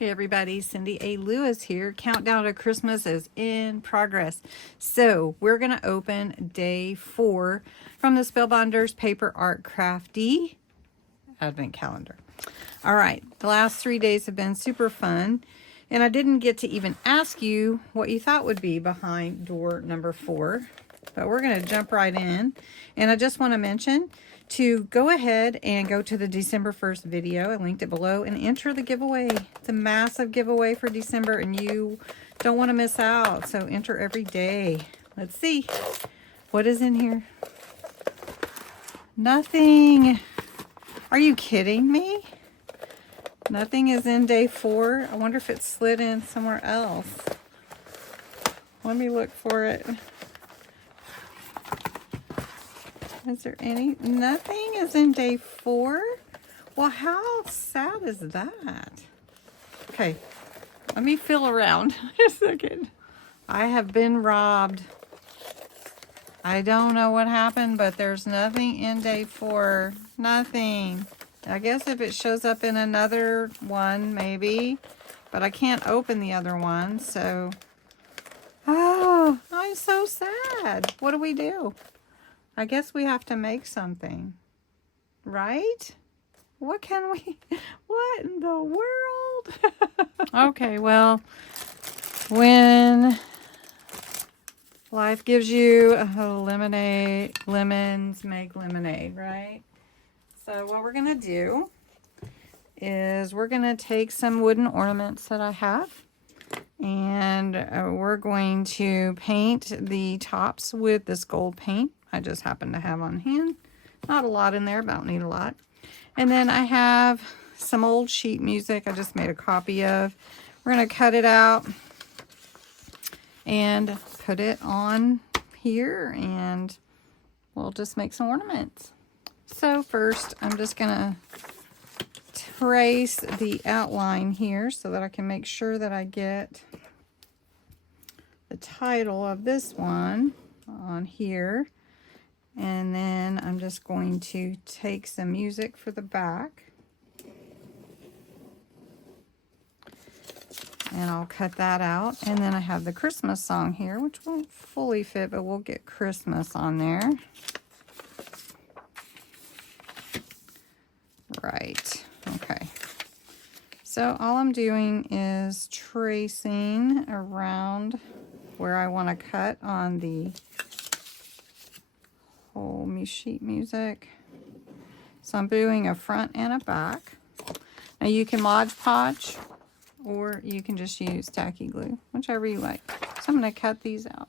Hey everybody, Cindy A. Lewis here. Countdown to Christmas is in progress. So we're going to open day 4 from the Spellbinders Paper Art Crafty Advent Calendar. All right, the last 3 days have been super fun. And I didn't get to even ask you what you thought would be behind door number 4. But we're going to jump right in. And I just want to mention to go ahead and go to the December 1st video. I linked it below and enter the giveaway. It's a massive giveaway for December and you don't want to miss out. So enter every day. Let's see. What is in here? Nothing. Are you kidding me? Nothing is in day 4. I wonder if it slid in somewhere else. Let me look for it. Is there any? Nothing is in day 4? Well, how sad is that? Okay, let me feel around a second. I have been robbed. I don't know what happened, but there's nothing in day 4. Nothing. I guess if it shows up in another one, maybe. But I can't open the other one, so... Oh, I'm so sad. What do we do? I guess we have to make something, right? What can we, what in the world? Okay, well, when life gives you lemonade, lemons make lemonade, right? So what we're gonna do is we're gonna take some wooden ornaments that I have and we're going to paint the tops with this gold paint I just happen to have on hand. Not a lot in there, but I don't need a lot. And then I have some old sheet music I just made a copy of. We're going to cut it out and put it on here, and we'll just make some ornaments. So first, I'm just going to trace the outline here so that I can make sure that I get the title of this one on here. And then I'm just going to take some music for the back. And I'll cut that out. And then I have the Christmas song here, which won't fully fit, but we'll get Christmas on there. Right. Okay. So all I'm doing is tracing around where I want to cut on the whole sheet music. So I'm doing a front and a back. Now you can Mod Podge or you can just use tacky glue, whichever you like. So I'm going to cut these out.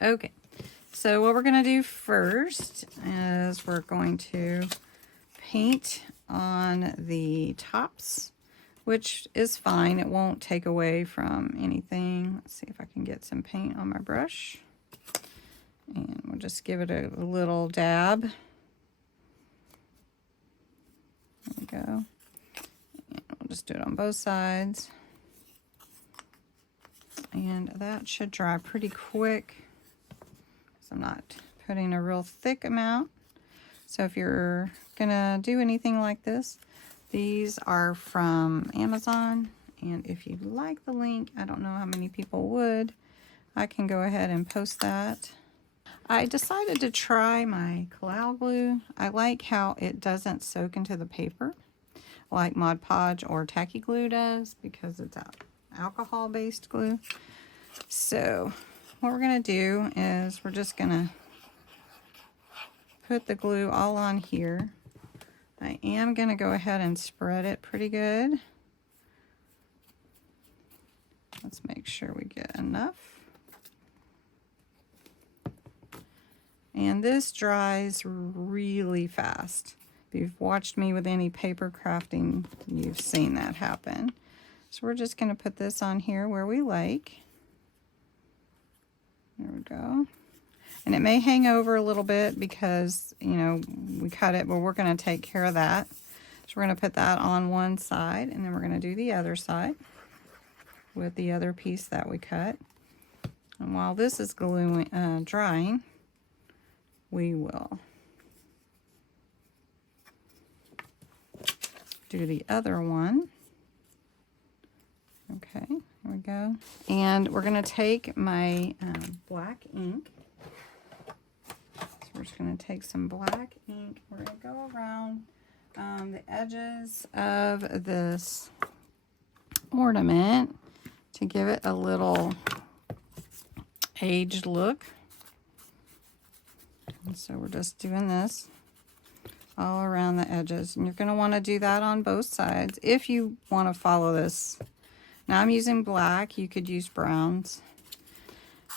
Okay, so what we're going to do first is we're going to paint on the tops, which is fine. It won't take away from anything. Let's see if I can get some paint on my brush. And we'll just give it a little dab. There we go. And we'll just do it on both sides. And that should dry pretty quick. So I'm not putting a real thick amount. So if you're gonna do anything like this, these are from Amazon. And if you'd like the link, I don't know how many people would, I can go ahead and post that. I decided to try my Collagen glue. I like how it doesn't soak into the paper like Mod Podge or tacky glue does because it's alcohol-based glue. So what we're going to do is we're just going to put the glue all on here. I am going to go ahead and spread it pretty good. Let's make sure we get enough. And this dries really fast. If you've watched me with any paper crafting, you've seen that happen. So we're just going to put this on here where we like. There we go. And it may hang over a little bit because, you know, we cut it, but we're going to take care of that. So we're going to put that on one side, and then we're going to do the other side with the other piece that we cut. And while this is drying, we will do the other one. Okay, here we go. And we're going to take my black ink. So we're just going to take some black ink. We're going to go around the edges of this ornament to give it a little aged look. And so we're just doing this all around the edges. And you're going to want to do that on both sides if you want to follow this. Now I'm using black. You could use browns.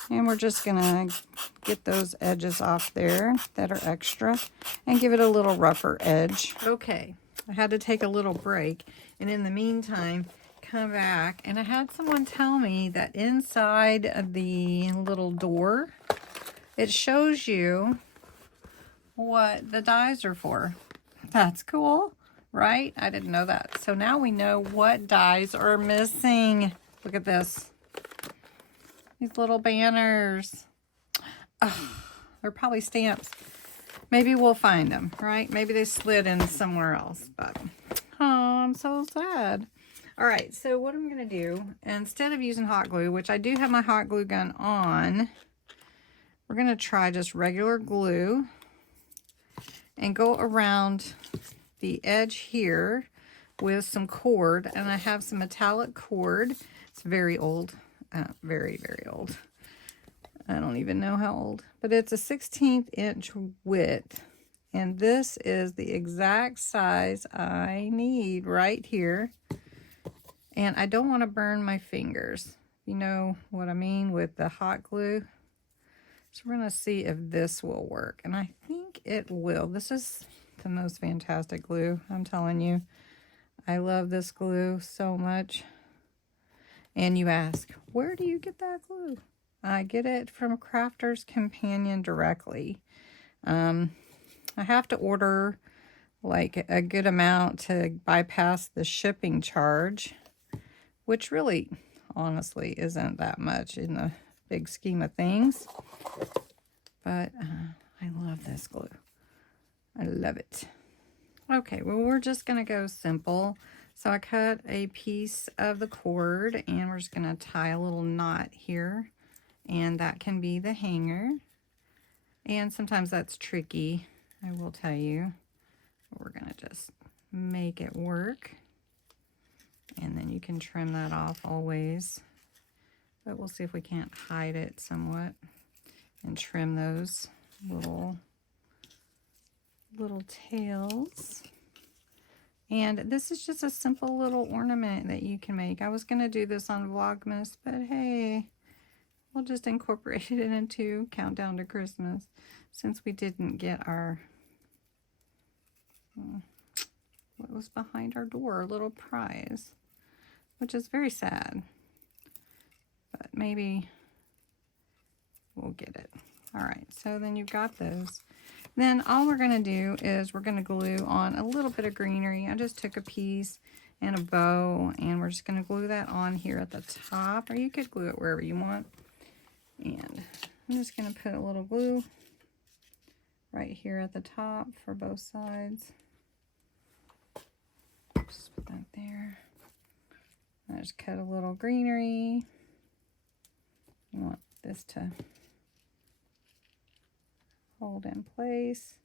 And we're just going to get those edges off there that are extra and give it a little rougher edge. Okay, I had to take a little break. And in the meantime, come back. And I had someone tell me that inside of the little door, it shows you what the dies are for. That's cool, right? I didn't know that. So now we know what dies are missing. Look at this. These little banners. Oh, they're probably stamps. Maybe we'll find them, right? Maybe they slid in somewhere else, but oh, I'm so sad. All right, so what I'm gonna do, instead of using hot glue, which I do have my hot glue gun on, we're gonna try just regular glue and go around the edge here with some cord. And I have some metallic cord. It's very old, very, very old. I don't even know how old, but it's a 16th inch width. And this is the exact size I need right here. And I don't want to burn my fingers. You know what I mean with the hot glue. So we're going to see if this will work. And I think it will. This is the most fantastic glue. I'm telling you. I love this glue so much. And you ask, where do you get that glue? I get it from Crafter's Companion directly. I have to order like a good amount to bypass the shipping charge, which really, honestly, isn't that much in the big scheme of things. But I love this glue. I love it. Okay, well, we're just going to go simple. So I cut a piece of the cord, and we're just going to tie a little knot here. And that can be the hanger. And sometimes that's tricky, I will tell you. We're going to just make it work. And then you can trim that off always. But we'll see if we can't hide it somewhat and trim those little tails. And this is just a simple little ornament that you can make. I was going to do this on Vlogmas, but hey, we'll just incorporate it into Countdown to Christmas since we didn't get our, what was behind our door, a little prize, which is very sad. But maybe we'll get it. All right, so then you've got those. Then all we're going to do is we're going to glue on a little bit of greenery. I just took a piece and a bow, and we're just going to glue that on here at the top, or you could glue it wherever you want. And I'm just going to put a little glue right here at the top for both sides. Just put that there. I just cut a little greenery. You want this to hold in place.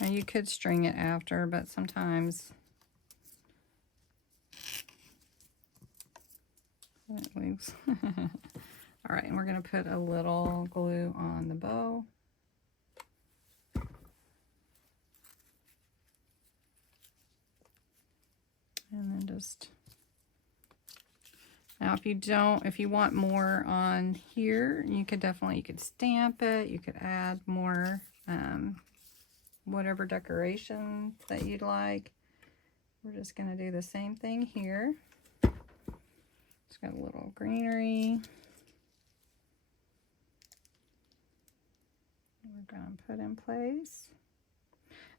Now you could string it after, but sometimes it moves. All right, and we're going to put a little glue on the bow. And then just, now if you want more on here, you could stamp it. You could add more, whatever decoration that you'd like. We're just going to do the same thing here. It's got a little greenery. We're going to put in place.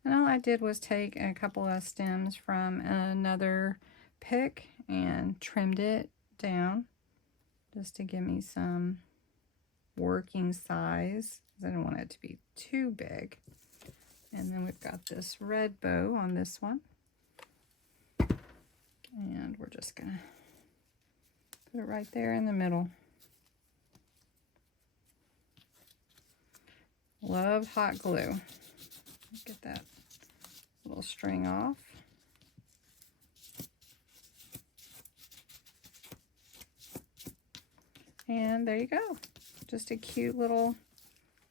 And all I did was take a couple of stems from another pick and trimmed it down just to give me some working size. I don't want it to be too big. And then we've got this red bow on this one. And we're just gonna put it right there in the middle. Love hot glue. Get that little string off. And there you go. Just a cute little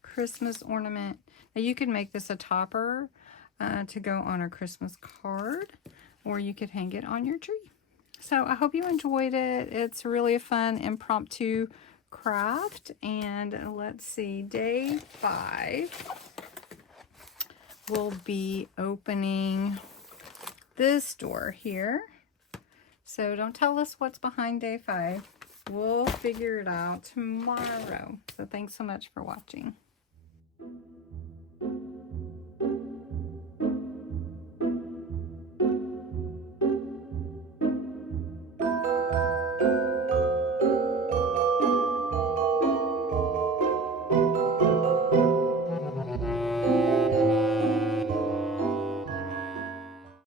Christmas ornament. Now you could make this a topper to go on a Christmas card, or you could hang it on your tree. So I hope you enjoyed it. It's really a fun impromptu craft. And let's see, day 5 we'll be opening this door here. So don't tell us what's behind day 5. We'll figure it out tomorrow. So thanks so much for watching.